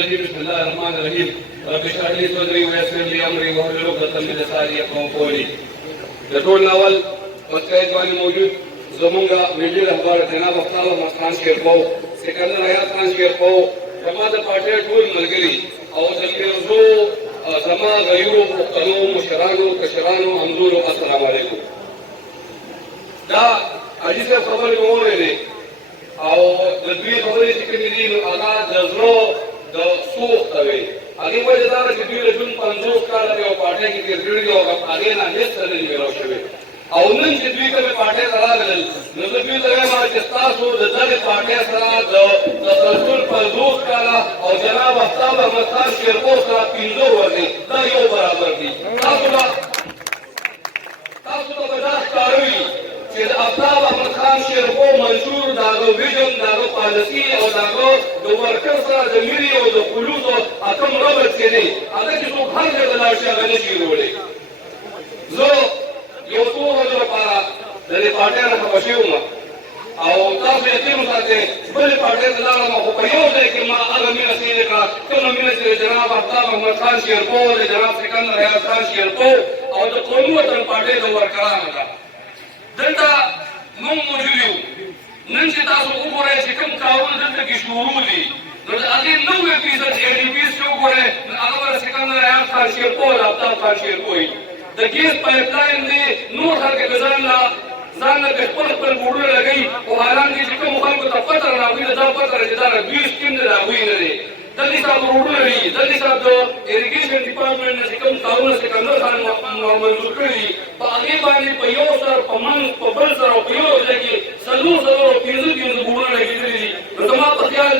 بسم الله الرحمن الرحیم رب اشرح لي صدري ويسر لي امري واحلل عقدة من لساني يفقهوا قولي. د ټول ناول په سټیج باندې موجود زمونږ ملي رهبر جناب افضل احمد خان شیرپو، سکندر حیات خان شیرپو، زما د پارټۍ ټول ملګري او د پیرزو زما غیرو پښتنو مشرانو کشرانو همزولو السلام علیکم. دا حاجي صاحب خبرې مو واورېدې او د دوی خبرې چې کومې دي نو هغه د زړه د سوخت وي. هغې وجه دا ده چې دوی له ژوند 50 کاله په یو پارټۍ کې تېر کړي دي او هغې نه هېڅ څه نه دي میلاو شوي. او نن چې دوی کومې پارټۍ ته راغلل نو زه دوی ته وایم چې ستاسو د دغې پارټۍ سره د تسلسل 50 کاله او جناب افتاب احمد خان شیرپو سره 15 ورځې دا یو برابر دي. تاسو ته به دا ښکاره وي چې د افتاب احمد خان شیرپو منشور د هغه ویژن د هغه پالیسي او د هغه د ورکر سره د مینې او د خلوصو کوم ربط چې دی هغه چې څوک هر ځای ته لاړ شي هغه نه شي وروړی. زه یو څو ورځو لپاره د دې پارټۍ نه خفه شوی وم او تاسو یقین وساتئ بلې پارټۍ ته لاړم خو په یو ځای کې ما هغه مینه سیده کړه کومه مینه چې د جناب افتاب احمد خان شیرپو د جناب سکندر حیات خان شیرپو او د قومي وطن پارټۍ د ورکرانو ده. دلته موږ موجود یو. نن چې تاسو وګورئ چې کوم کارونه دلته کې شروع دي نو د هغې 90% ADPs چې وګورئ نو هغه به د سکندر حیات خان شیرپو او د افتاب خان شیرپو وي. د ګیس پایپ لاین دی نور خلک یې ځان نه خپل بورډونه لګوي خو حالانکې چې کومو خلکو ته پته نه هغوی ته دا پته ده چې دا د دوی سکیم دی د هغوی نه دی. دلته صاحب روډونه دي، دلته صاحب د اریګیشن ډپارټمنټ نه چې کوم کارونه سکندر خان منظور کړي دي په هغې باندې په یو سر په منځ په بل سر او په یو ځای کې 415 بورډونه لګېدلي دي. نو زما په خیال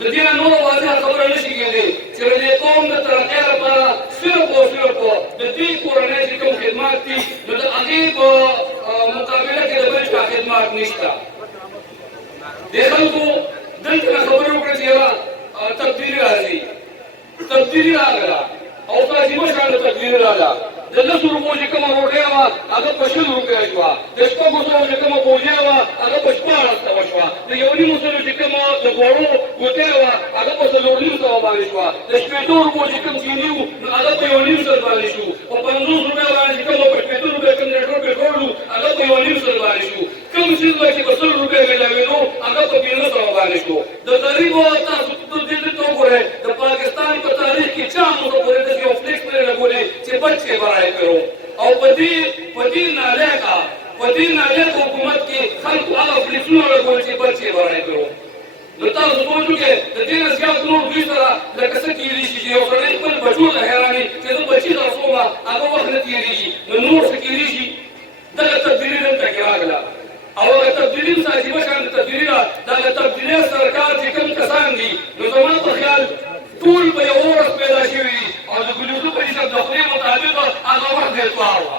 د دې نه نوره واضحه خبره نه شي کېدی چې د دې قوم د ترقۍ لپاره صرف او صرف د دې کورنۍ چې کوم خدمات دي نو د هغې په مقابله کې د بل چا خدمات نشته. دې خلکو دلته نه خبرې وکړه چې یاره تبدیلي راځي، تبدیلي راغله او عظیمه شانه تبدیلي راغله. د 10 روپو چې کومه روټۍ وه هغه په 100 روپیه شوه، د 600 چې کومه بوجۍ وه هغه په 1400 شوه، د 1.5 چې کومه د غوړو ګوتۍ وه هغه په 450 باندې شوه، د 80 روپو چې کوم چیني و نو هغه په 1.5 باندې شو، په 50 روپیه باندې چې کومه په 80 روپیه کوم لیټر پټرول و هغه په 1.5 باندې شو، کوم څیز به چې په 100 روپیه میلاوېدو هغه په 1500 باندې شو. د غریبو تاسو دې ته وګورئ د پاکستان په تاریخ کې چا موږ پورې داسې یو فلیکس نه دی لګولی چې بچې برای کړو او په دې نالیق حکومت کې خلکو هغه فلیکسونه لګول چې بچې برای کړو. نو تاسو سوچ وکړئ د دې نه زیات نور دوی سره لکه څه کېدی شي چې یو سړی خپل بچو ته حیراني چې زه بچي ته رسومه هغه وخت نه تېرېږي نو نور څه کېدی شي. دغه تبدیلي دلته کې راغله او هغه تبدیلي هم عجیبه شانته تبدیلي ده. دغه تبدیلي سرکار چې کوم کسان دي نو زما په خیال ټول په یوه ورځ پیدا شوي دي او د ګلوزو په حساب د خولې مطابق هغه وخت ډېر اتوار وه.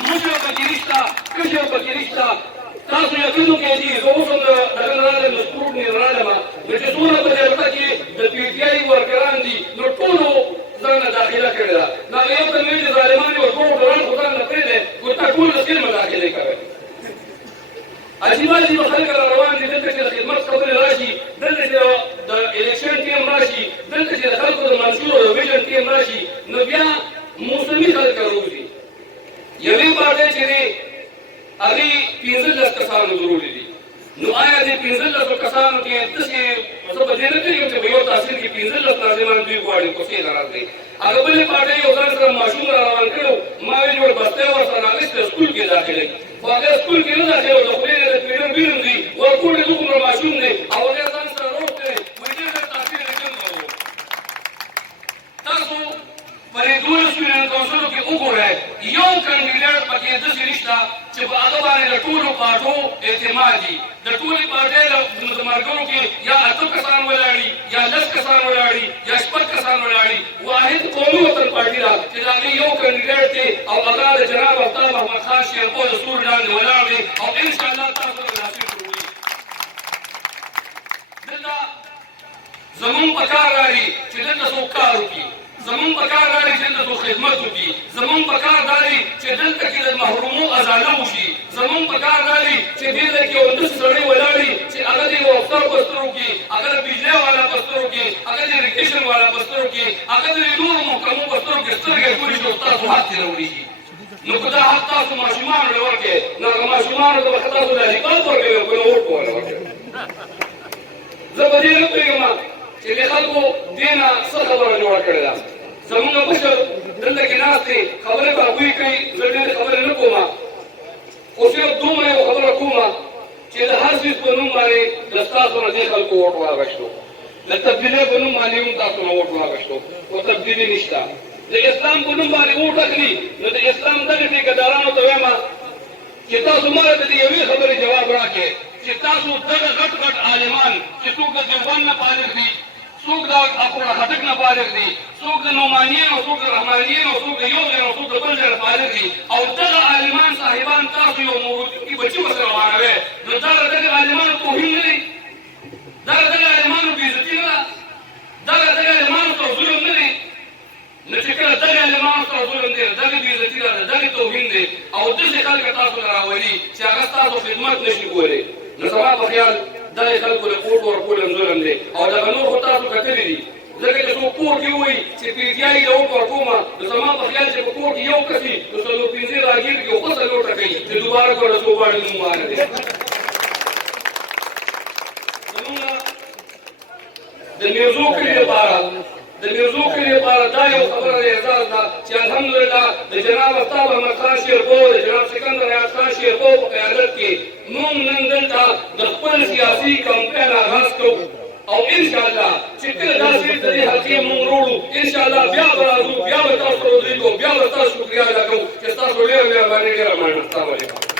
مشر پکې نشته، کشر پکې نشته. تاسو یقین وکړئ چې زه اوس هم دغه نه رالم د سکروټ نه رالم نو چې څومره په دې هلته کې د PTI ورکران دي نو ټولو ځان نه داخله کړې ده. نو هغه یو ته مې ویل چې ظالمان یې ورکوو ډران خو ځان نه پرېږدی خو تا ټول د سکل مداخلې کوئ. عجیبه عجیبه خلک را روان دي دلته چې د خدمت خبرې راشي، دلته چې د الیکشن ټیم راشي، دلته چې د خلکو د منشور او د ویژن ټیم راشي نو بیا موسمي خلک راوځي. یوې پارټۍ چې دی هغې 15 کسانو ضروري دي. نو آیا دې 15 کسانو کې داسې زه به دې نه پوهېږم چې په یو تحصیل کې 15 ناظمان دوی غواړي کوڅې ته راغلي. هغه بلې پارټۍ یو ځان سره ماشوم را روان کړی و ما ویل جوړ بستی ورسره راغېستی سکول کې داخلوي خو هغه سکول کې نه داخلوي د خولې نه د پیرم بیرم دي ورکوټ یې دومره ماشوم دی او هغې ځان سره روغ دی وایي دې ډېر تاثیر یې کم کوو. تاسو په دې 12 یونین کونسلو کې وګورئ یو کاندیډیټ پکې داسې نشته چې په هغه باندې د ټولو پارټو اعتماد وي. د ټولې پارټۍ د ملګرو کې یا 8 کسان ولاړي یا 10 کسان ولاړي یا 6 کسان ولاړي. واحد قومي وطن پارټي ده چې د هغې یو کاندیډیټ دی او هغه د جناب افتاب احمد خان شیرپو د سوري لاندې ولاړ دی او انشاءالله تاسو ته نصیب کړو. دلته زمونږ په کار راځي چې دلته څوک کار وکړي. زمون په کار دا دی چې دلته څوک خدمت وکړي، زمون په کار دا دی چې دلته کې د محرومو ازاله وشي، زمون په کار دا دی چې دلته کې یو داسې سړی ولاړ وي چې هغه د یو افسر په سترګو کې، هغه د بجلۍ والا په سترګو کې، هغه د اریګیشن والا په سترګو کې، هغه د نورو محکمو په سترګو کې سترګې ګوري چې ستاسو حق ترې وړېږي. نو که دا حق تاسو ماشومانو له ورکړئ، نو هغه ماشومانو ته به تاسو لالیکاپ ورکوئ او که نه ووټ وله ورکوئ. زه په دې نه پوهېږم چې د خلکو دې نه څه خبره جوړه کړې ده. زمونږ مشر دلته کې ناست دی، خبرې به هغوی کوي، زه ډېرې خبرې نه کوم، خو صرف دومره یو خبره کوم چې د هر څیز په نوم باندې د ستاسو نه دې خلکو ووټ واخیستو، د تبدیلۍ په نوم باندې هم تاسو نه ووټ واخیستو، خو تبدیلي نشته. د اسلام په نوم باندې ووټ اخلي، نو د اسلام دغې ټیکهدارانو ته وایم چې تاسو ما ته د یوې خبرې جواب راکړئ چې تاسو دغه غټ غټ عالمان چې څوک د دیوبند نه فارغ دي، څوک د اکوړه خټک نه فارغ دي، څوک د نعمانیین او څوک د رحمانیین او څوک د یو ځای او څوک د بل ځای نه فارغ دي، او دغه عالمان صاحبان تاسو یو موروثي بچي ورسره روانوئ، نو دا د دغه عالمانو توهین نه دی؟ دا د دغه عالمانو بېعزتي نه ده؟ دا د دغه عالمانو سره ظلم نه دی؟ نو چې کله دغه عالمانو سره ظلم دی، دغه بېعزتي ده، دغه توهین دی، او داسې خلک تاسو ته راولي چې هغه ستاسو خدمت نه شي کولی، نو زما په خیال دغه خلکو له ووټ ورکول هم ظلم دی. او دغه نور خو تاسو کتلي دي، ځکه چې څوک کور کې ووایي چې پیټیایي له ووټ ورکوم، نو زما په خیال چې په کور کې یو کس وي نو څلور پنځه راګیر کړي او ښه څلور ټکوي چې دوباره کله څوک غواړي نوم وانه دی. زمونږ د میرزو کلي لپاره دا یو خبره د اعزاز ده چې الحمدلله د جناب افتاب احمد خان شیرپور، د جناب سکندر حیات خان شیرپور په قیادت کې موږ نن دلته د خپل سیاسي کمپین آغاز کوو، او انشاءالله چې کله دا صرف د دې حلقې موږ وروړو، انشاءالله بیا به راځو، بیا به تاسو سره ودرېږو، بیا به ستاسو شکریا ادا کوو چې ستاسو ډېره مهرباني، ډېره مننه. السلام علیکم.